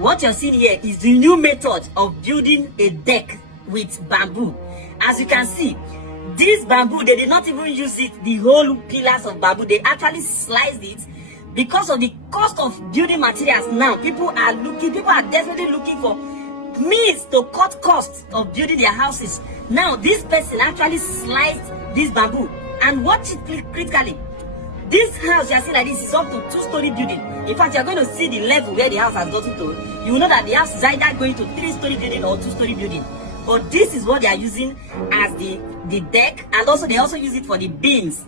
What you're seeing here is the new method of building a deck with bamboo. As you can see, this bamboo, they did not even use it, the whole pillars of bamboo. They actually sliced it. Because of the cost of building materials now, people are definitely looking for means to cut costs of building their houses. Now, this person actually sliced this bamboo. And watch it critically. This house you are seeing like this is up to 2-story building. In fact, you are going to see the level where the house has gotten to. You will know that the house is either going to 3-story building or 2-story building. But this is what they are using as the deck, and also they also use it for the beams.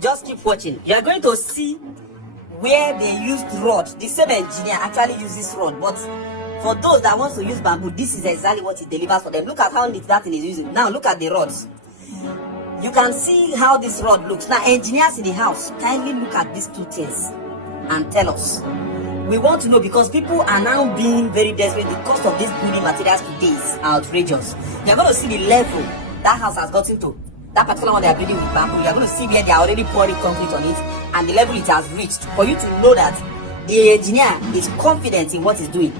Just keep watching. You are going to see where they used rod. The same engineer actually uses rod, but for those that want to use bamboo, this is exactly what it delivers for them. Look at how neat that thing is using. Now look at the rods. You can see how this rod looks. Now, engineers in the house, kindly look at these two things and tell us. We want to know, because people are now being very desperate. The cost of these building materials today is outrageous. You're going to see the level that house has gotten to. That particular one they are building with bamboo, you're going to see where they are already pouring concrete on it and the level it has reached, for you to know that the engineer is confident in what he's doing.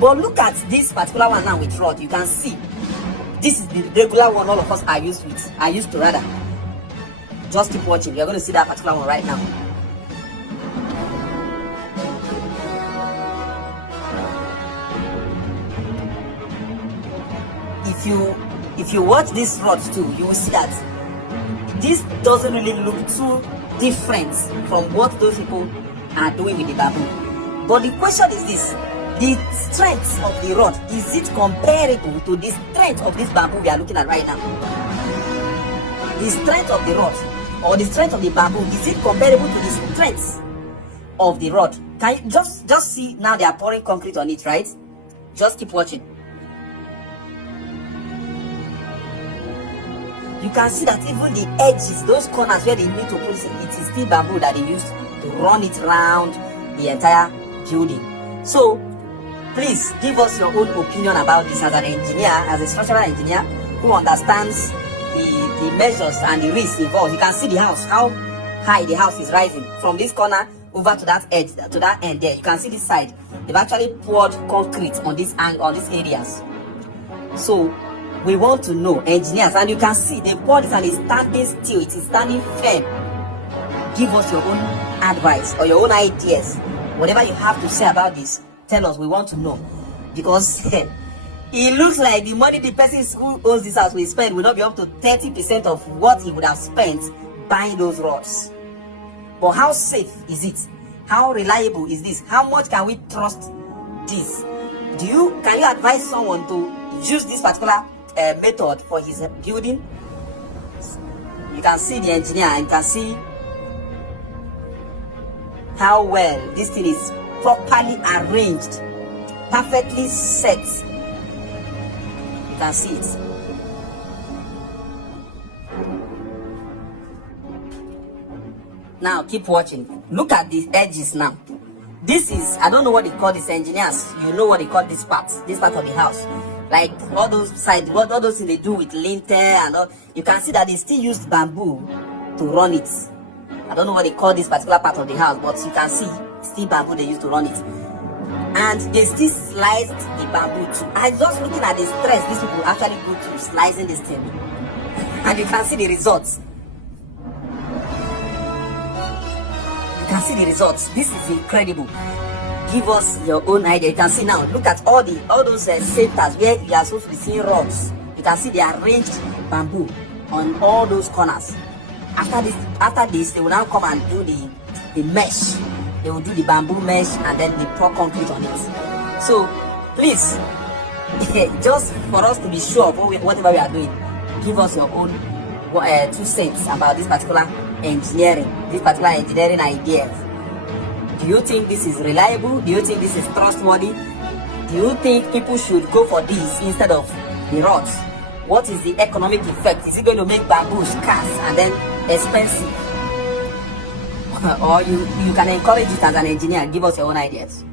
But look at this particular one now with rod. You can see this is the regular one all of us are used to rather. Just keep watching. You're going to see that particular one right now. If you watch these rods too, you will see that this doesn't really look too different from what those people are doing with the bamboo. But the question is this: the strength of the rod, is it comparable to the strength of this bamboo we are looking at right now? The strength of the rod or the strength of the bamboo, is it comparable to the strength of the rod? Can you just see now they are pouring concrete on it, right? Just keep watching. You can see that even the edges, those corners where they need to put it is still bamboo that they used to run it around the entire building. So please give us your own opinion about this as an engineer, as a structural engineer who understands the measures and the risks involved. You can see the house, how high the house is rising from this corner over to that edge, to that end there. You can see this side. They've actually poured concrete on this angle, on these areas. So we want to know, engineers, and you can see they poured this and it's standing still, it is standing firm. Give us your own advice or your own ideas. Whatever you have to say about this, tell us. We want to know, because it looks like the money the person who owns this house will spend will not be up to 30% of what he would have spent buying those rods. But how safe is it? How reliable is this? How much can we trust this? Can you advise someone to use this particular method for his building? You can see the engineer and you can see how well this thing is properly arranged, perfectly set. You can see it. Now keep watching. Look at the edges now. This is, I don't know what they call these engineers. You know what they call this part of the house. Like all those sides, all those things they do with lintel and all. You can see that they still used bamboo to run it. I don't know what they call this particular part of the house, but you can see still bamboo they used to run it. And they still sliced the bamboo too. I'm just looking at the stress these people actually go through slicing this thing. And you can see the results. You can see the results. This is incredible. Give us your own idea. You can see now, look at all those centers where you are supposed to be seeing rods. You can see they arranged bamboo on all those corners. After this, they will now come and do the mesh. They will do the bamboo mesh and then they pour concrete on it. So please, just for us to be sure of whatever we are doing, give us your own 2 cents about this particular engineering ideas. Do you think this is reliable? Do you think this is trustworthy? Do you think people should go for this instead of the rods? What is the economic effect? Is it going to make bamboo scarce and then expensive? Or you can encourage it as an engineer. Give us your own ideas.